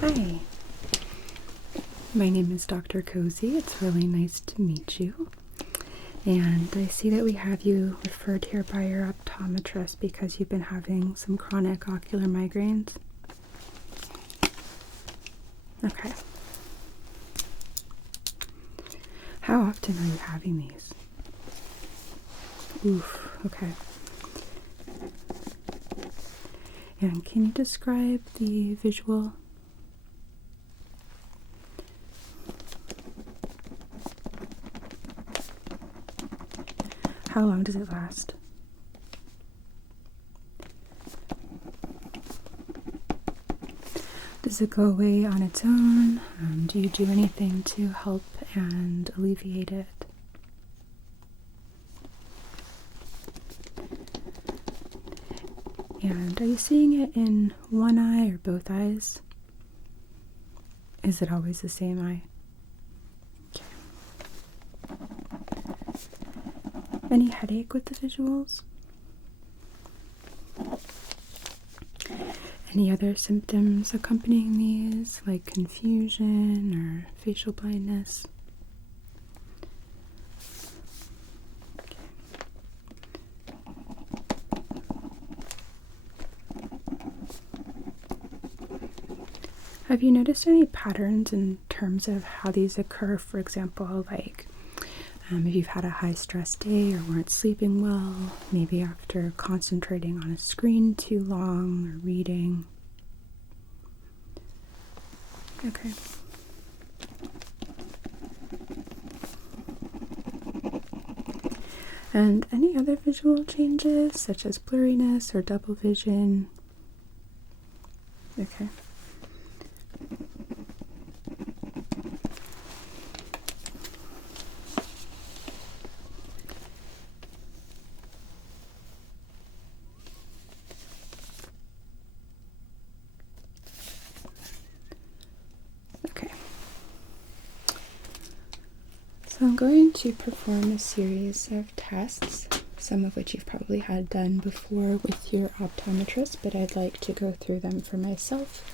Hi, my name is Dr. Cozy. It's really nice to meet you. And I see that we have you referred here by your optometrist because you've been having some chronic ocular migraines. Okay. How often are you having these? Oof, okay. And can you describe the visual? How long does it last? Does it go away on its own? Do you do anything to help and alleviate it? And are you seeing it in one eye or both eyes? Is it always the same eye? Okay. Any headache with the visuals? Any other symptoms accompanying these, like confusion or facial blindness? Have you noticed any patterns in terms of how these occur? For example, like if you've had a high stress day or weren't sleeping well, maybe after concentrating on a screen too long or reading. Okay. And any other visual changes, such as blurriness or double vision? Okay. Okay. So I'm going to perform a series of tests, some of which you've probably had done before with your optometrist, but I'd like to go through them for myself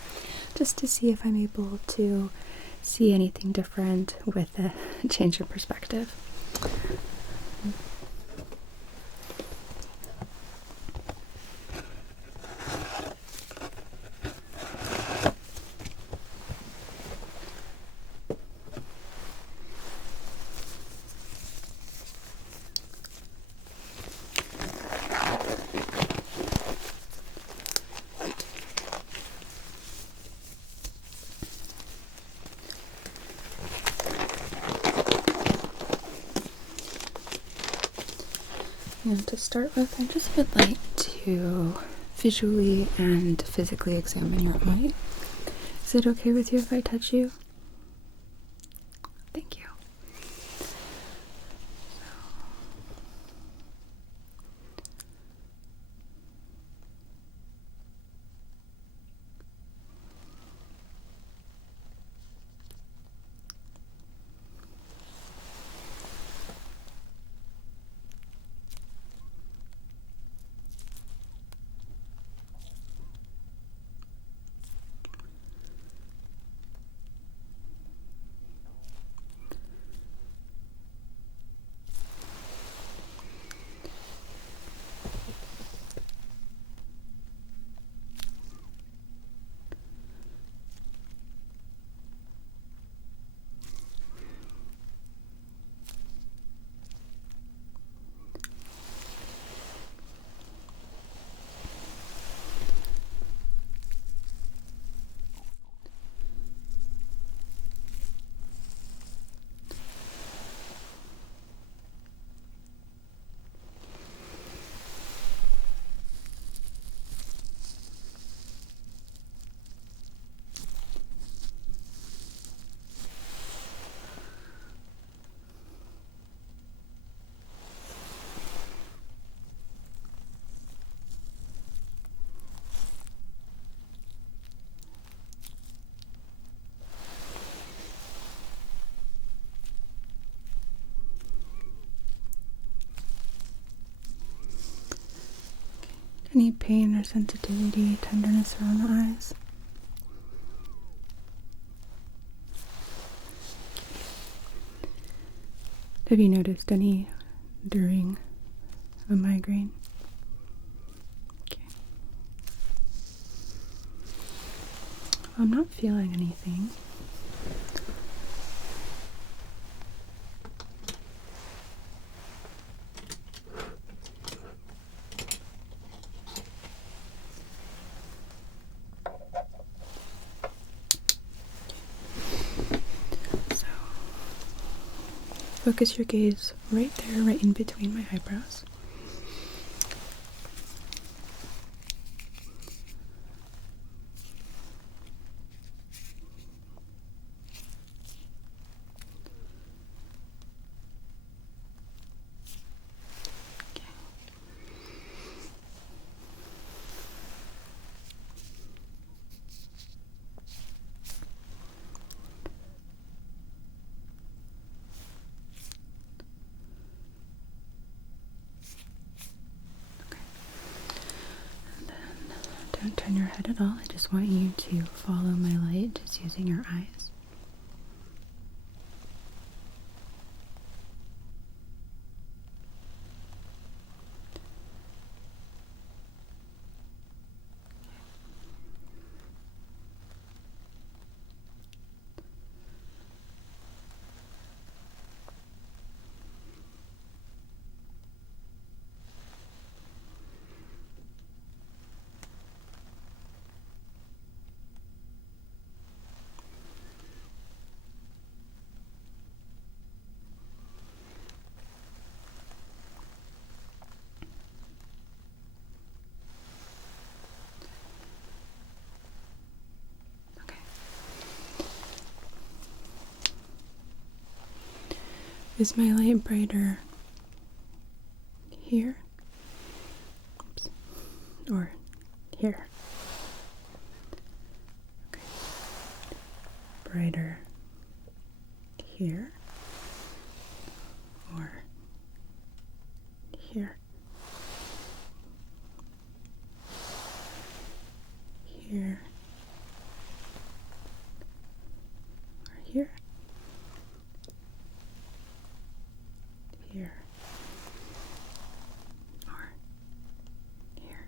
just to see if I'm able to see anything different with a change of perspective. And to start with, I just would like to visually and physically examine your eye. Is it okay with you if I touch you? Thank you. Any pain or sensitivity, tenderness around the eyes? Have you noticed any during a migraine? Okay. I'm not feeling anything. So, focus your gaze right there, right in between my eyebrows. Don't turn your head at all. I just want you to follow my light just using your eyes. Is my light brighter here? Oops. Or here? Okay. Brighter here? Or here? Here? Or here? Here or here.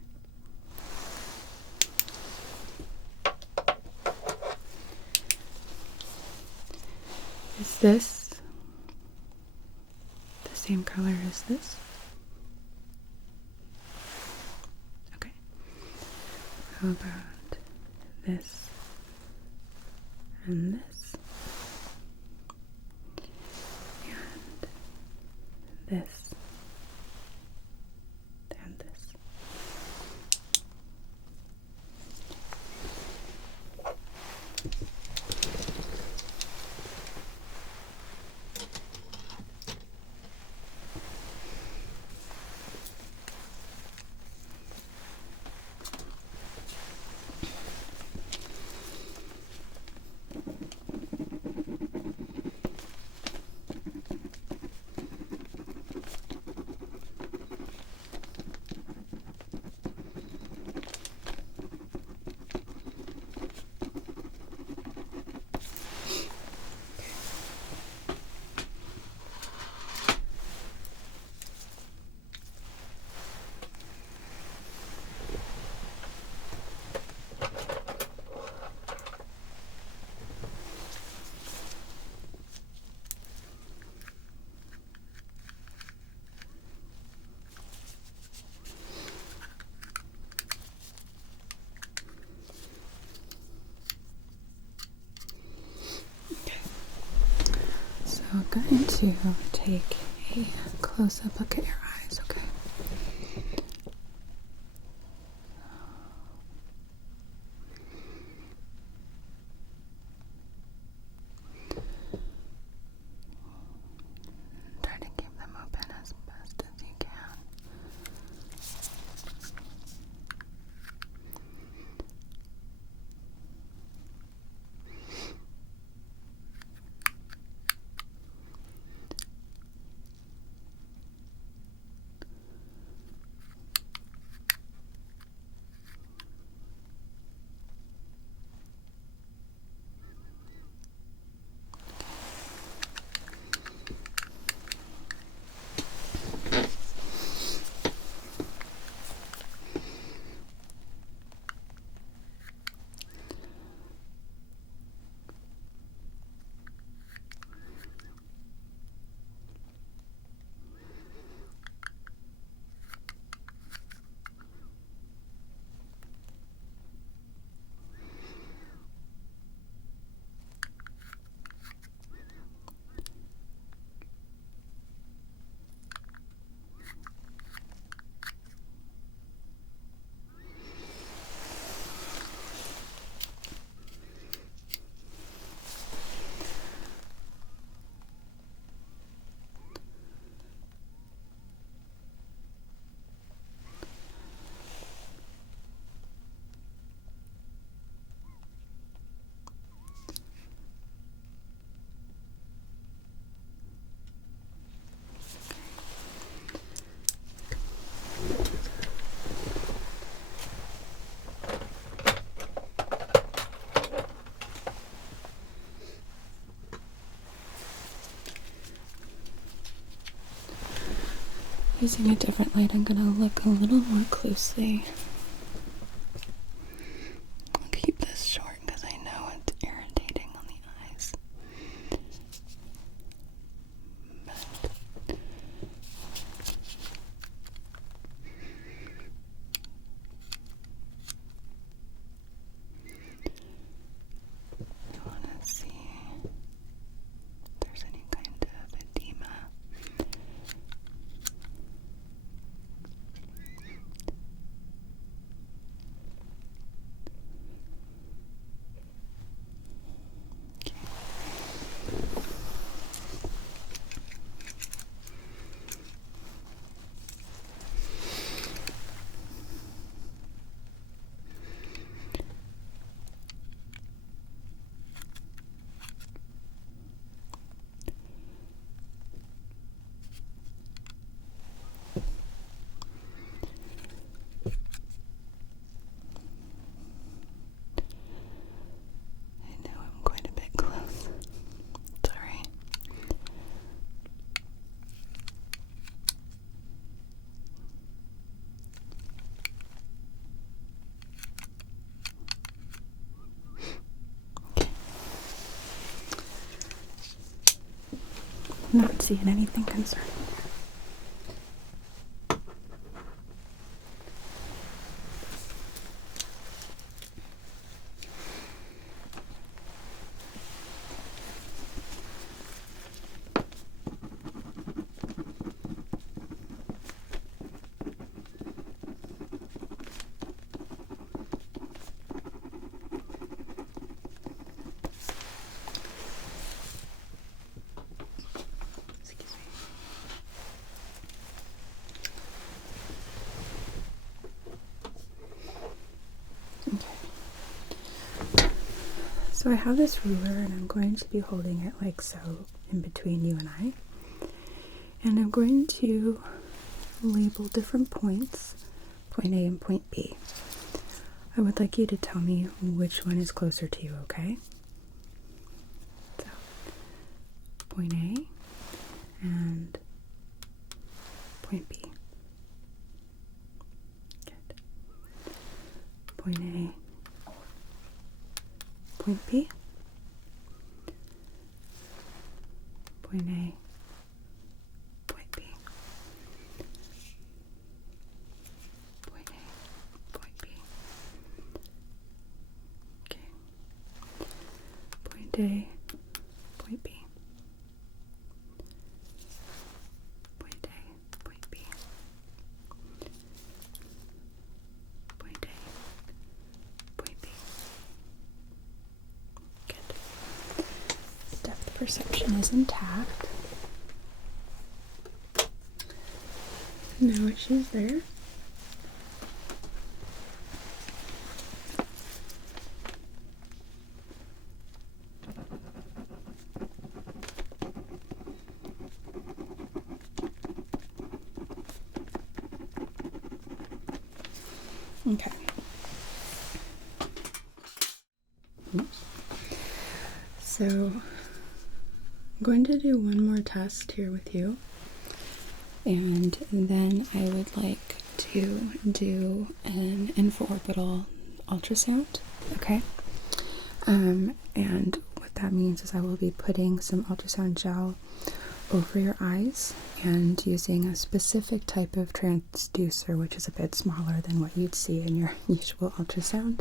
Is this the same color as this? Okay. How about this and this? And this and this. I'm going to take a close-up look at your eyes, okay? Try to keep them open as best as you can. Using a different light, I'm going to look a little more closely. I'll keep this short because I know it's irritating on the eyes. I want to see if there's any kind of edema. Not seeing anything concerning. So I have this ruler and I'm going to be holding it like so in between you and I. And I'm going to label different points, point A and point B. I would like you to tell me which one is closer to you, okay? So, point A and point B. Good. Point A. Point B, point A, point B, point A, point B, okay, point A, point B, point A, point B, point A, point B. Perception is intact. No issues there. Okay. So I'm going to do one more test here with you, and then I would like to do an infraorbital ultrasound, okay? And what that means is I will be putting some ultrasound gel over your eyes and using a specific type of transducer, which is a bit smaller than what you'd see in your usual ultrasound,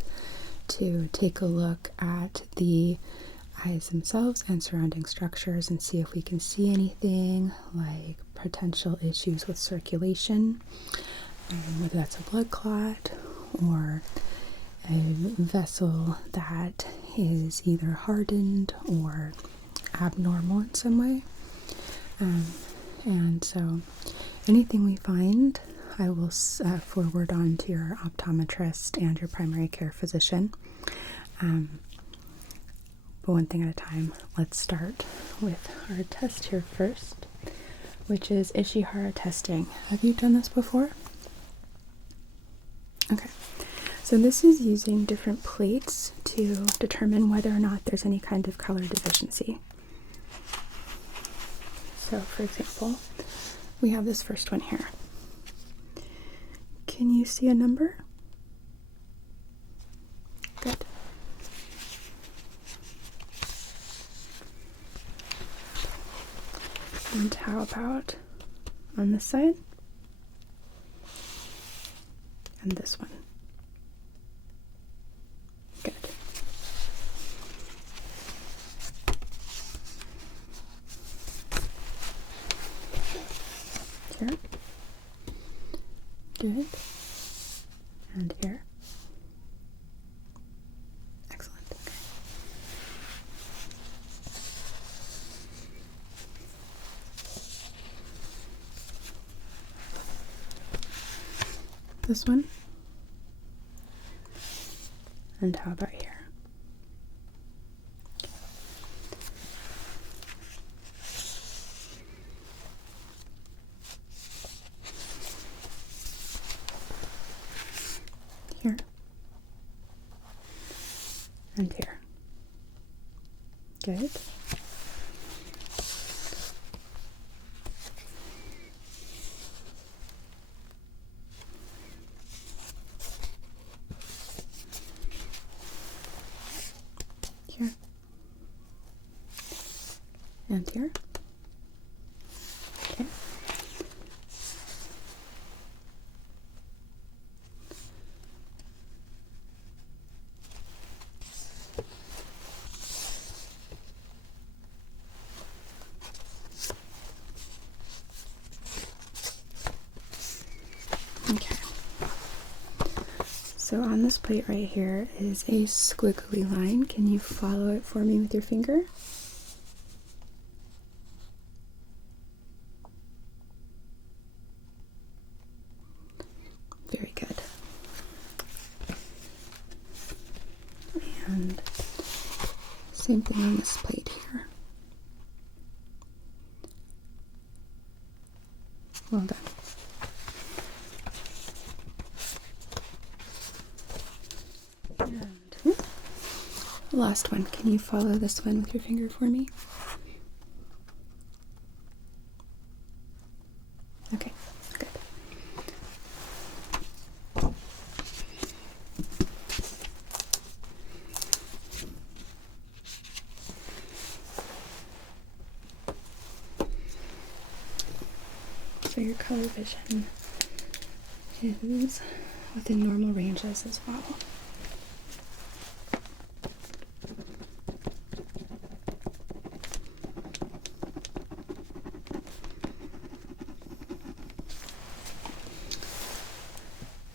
to take a look at the eyes themselves and surrounding structures and see if we can see anything like potential issues with circulation, whether that's a blood clot or a vessel that is either hardened or abnormal in some way. And so anything we find, I will forward on to your optometrist and your primary care physician. But one thing at a time. Let's start with our test here first, which is Ishihara testing. Have you done this before? Okay. So this is using different plates to determine whether or not there's any kind of color deficiency. So for example, we have this first one here. Can you see a number? Good. And how about on this side? And this one. Good. Here. Good. And here. Excellent. Okay. This one. And how about here? Here. And here. Good. Here. And here. Okay. Okay. So on this plate right here is a squiggly line. Can you follow it for me with your finger? Very good. And same thing on this plate here. Well done. And last one. Can you follow this one with your finger for me? Okay, good. So your color vision is within normal ranges as well.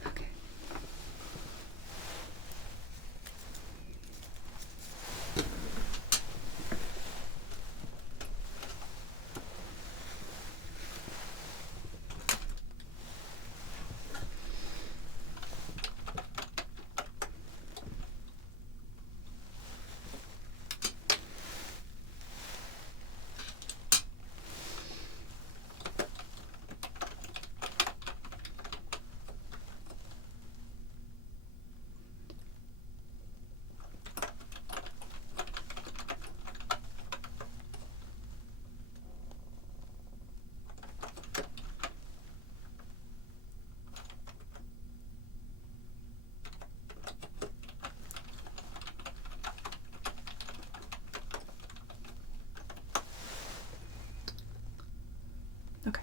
Okay. Okay.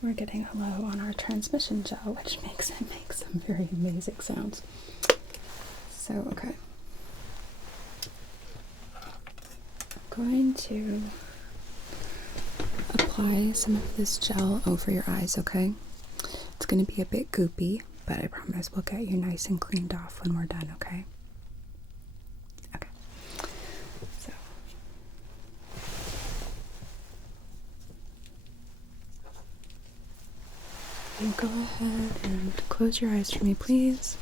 We're getting a low on our transmission gel, which makes it make some very amazing sounds. So, okay. I'm going to apply some of this gel over your eyes, okay? It's going to be a bit goopy, but I promise we'll get you nice and cleaned off when we're done, okay? Okay. So. You go ahead and close your eyes for me, please.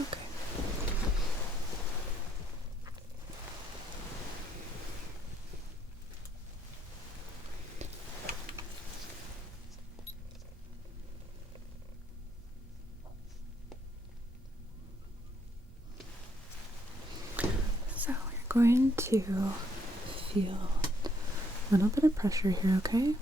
Okay. So you're going to feel a little bit of pressure here, okay?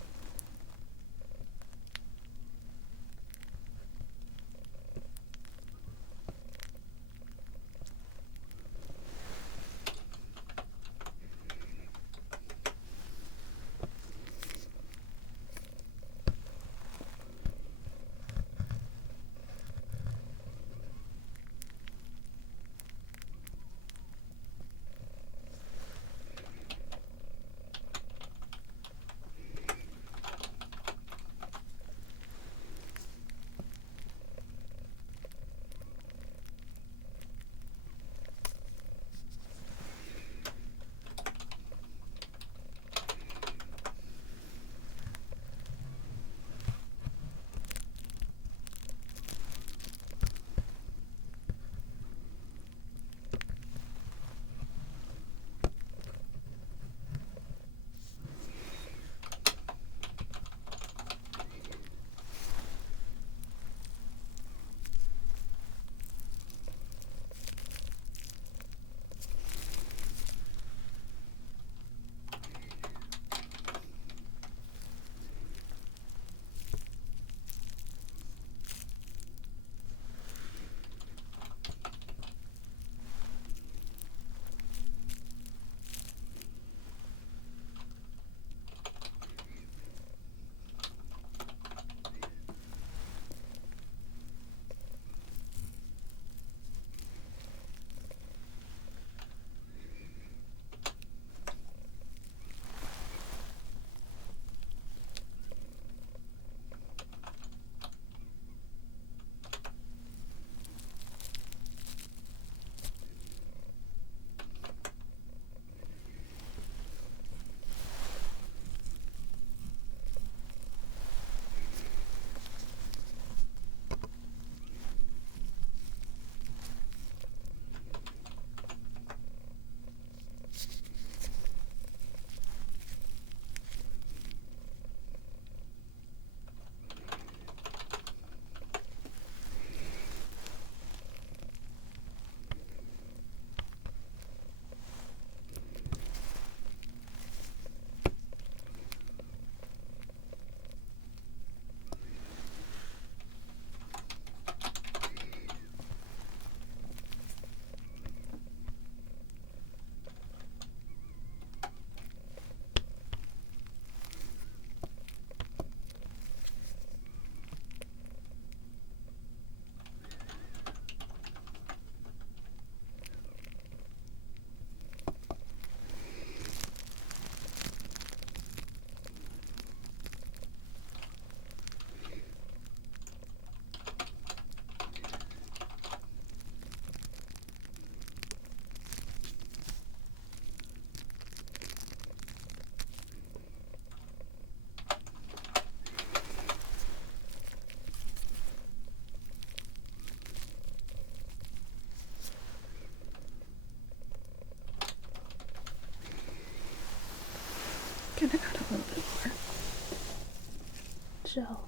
gel.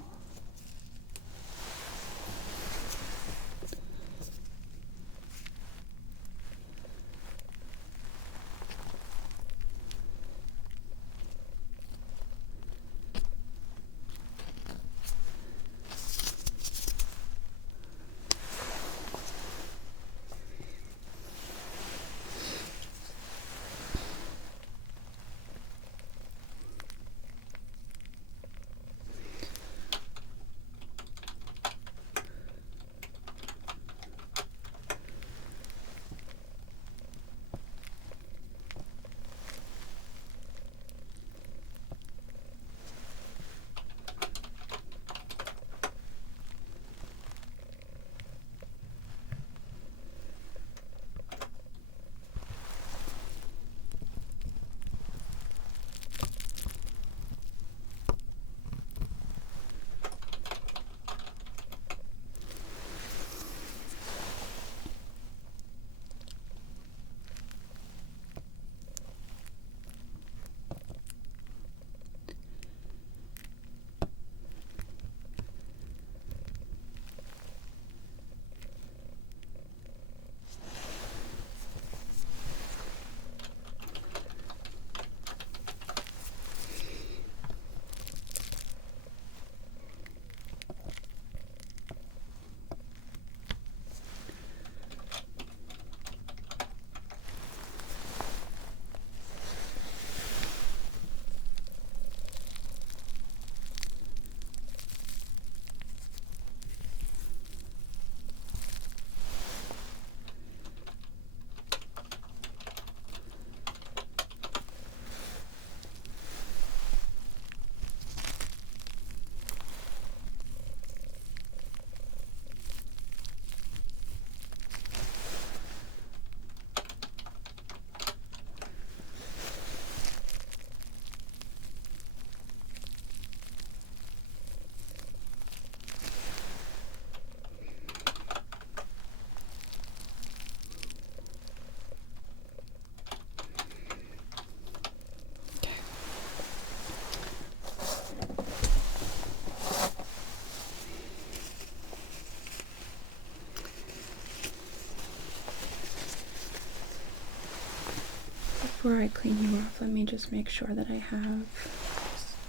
Before I clean you off, let me just make sure that I have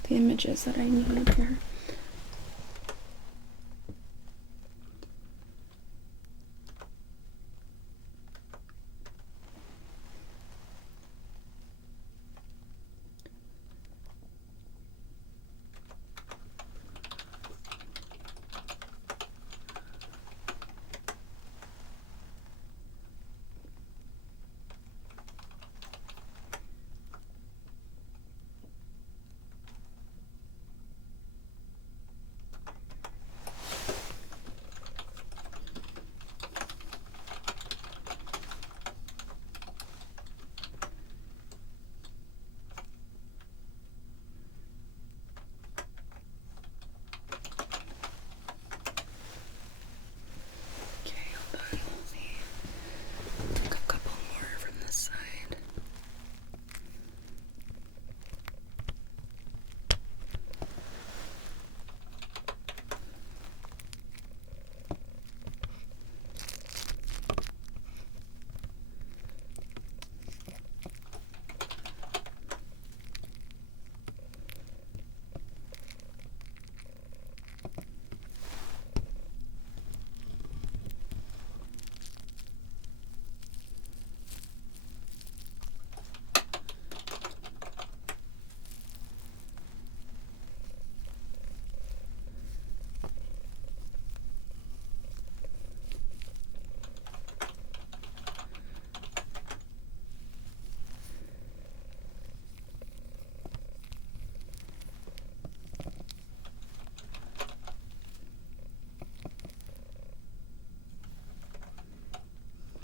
the images that I need here.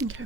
Okay.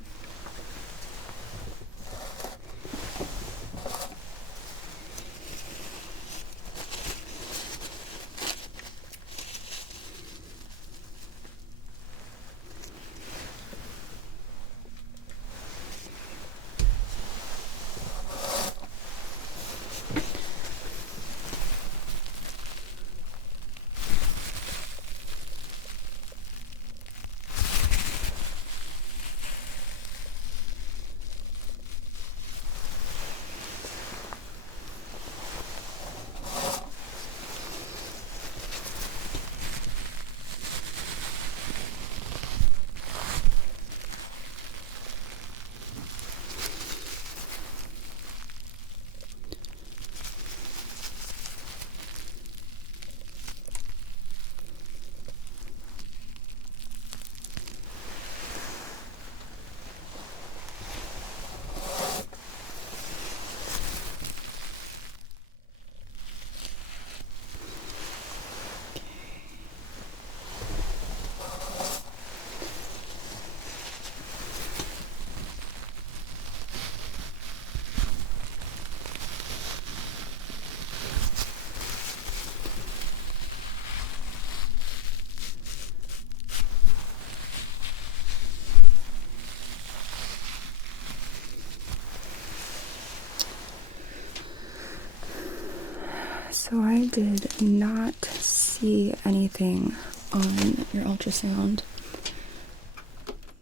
So I did not see anything on your ultrasound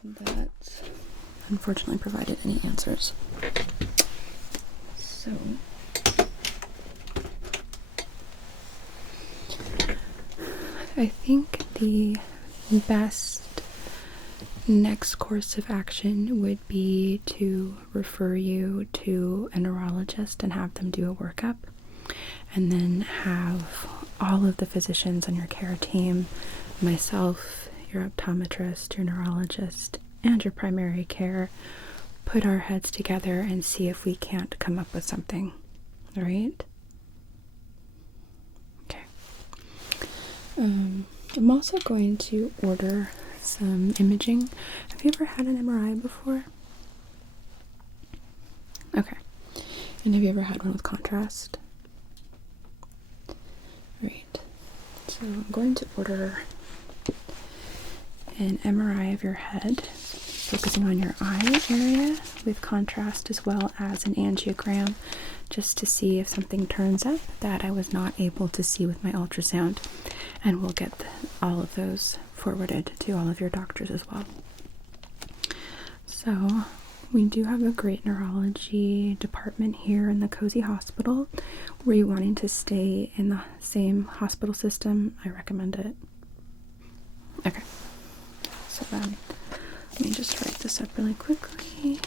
that unfortunately provided any answers. So I think the best next course of action would be to refer you to a neurologist and have them do a workup, and then have all of the physicians on your care team, myself, your optometrist, your neurologist, and your primary care, put our heads together and see if we can't come up with something. All right? Okay. I'm also going to order some imaging. Have you ever had an MRI before? Okay. And have you ever had one with contrast? Right. So I'm going to order an MRI of your head, focusing on your eye area with contrast, as well as an angiogram, just to see if something turns up that I was not able to see with my ultrasound. And we'll get all of those forwarded to all of your doctors as well. So we do have a great neurology department here in the Cozy Hospital. Were you wanting to stay in the same hospital system? I recommend it. Okay. So then, let me just write this up really quickly.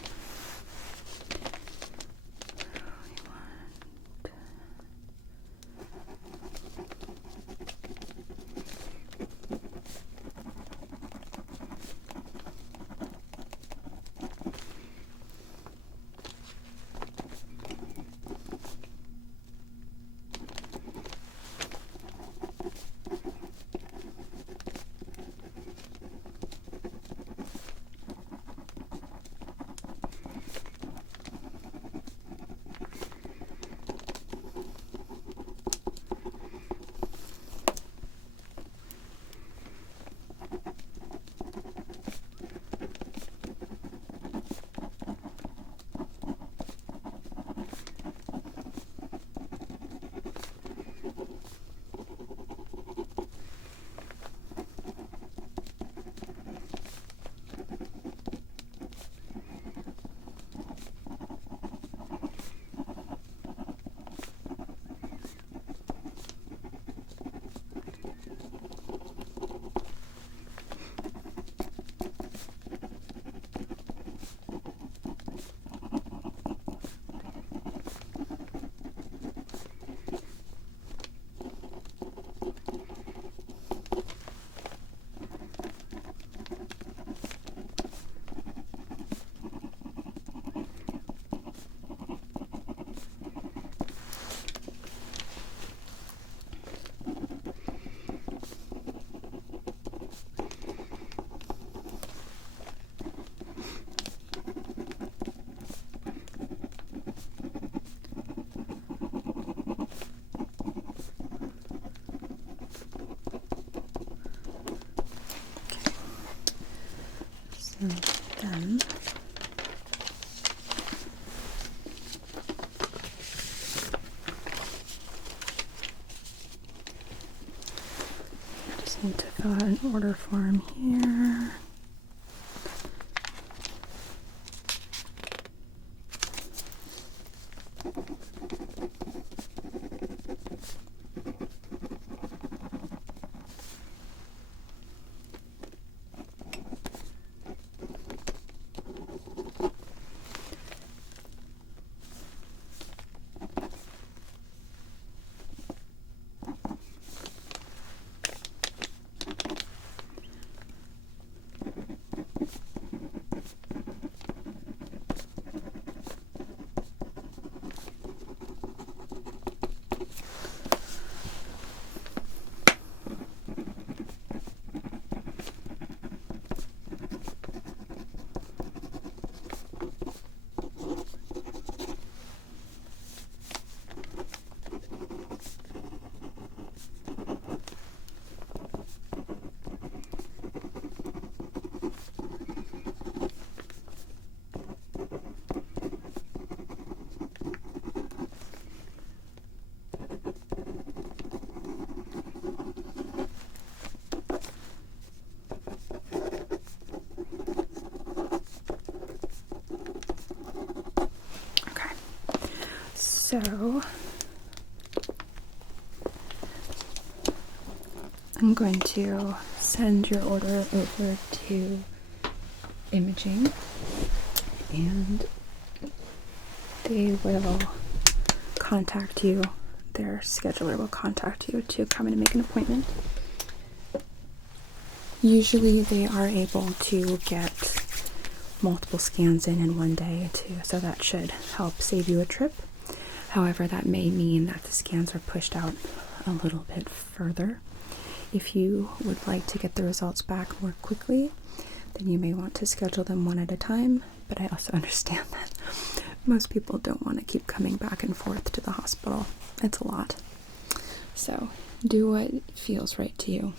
Then I just need to fill out an order form here. So I'm going to send your order over to imaging, and they will contact you. Their scheduler will contact you to come in and make an appointment. Usually they are able to get multiple scans in one day too, so that should help save you a trip. However, that may mean that the scans are pushed out a little bit further. If you would like to get the results back more quickly, then you may want to schedule them one at a time, but I also understand that most people don't want to keep coming back and forth to the hospital. It's a lot. So do what feels right to you.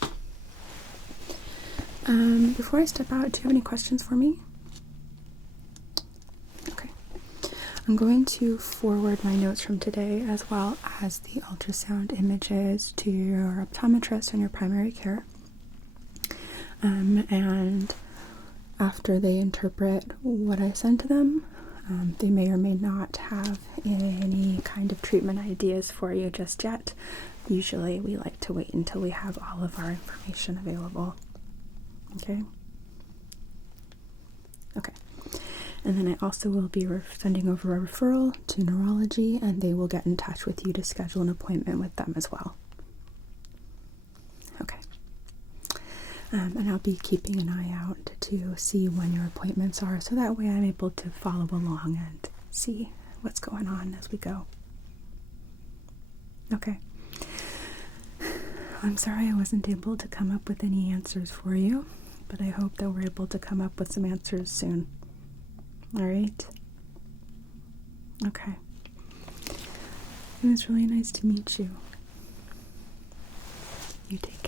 Before I step out, do you have any questions for me? Okay. I'm going to forward my notes from today as well as the ultrasound images to your optometrist and your primary care. And after they interpret what I send to them, they may or may not have any kind of treatment ideas for you just yet. Usually we like to wait until we have all of our information available. Okay? Okay. And then I also will be sending over a referral to neurology, and they will get in touch with you to schedule an appointment with them as well. Okay. And I'll be keeping an eye out to see when your appointments are, so that way I'm able to follow along and see what's going on as we go. Okay. I'm sorry I wasn't able to come up with any answers for you, but I hope that we're able to come up with some answers soon. All right? Okay. It was really nice to meet you. You take care.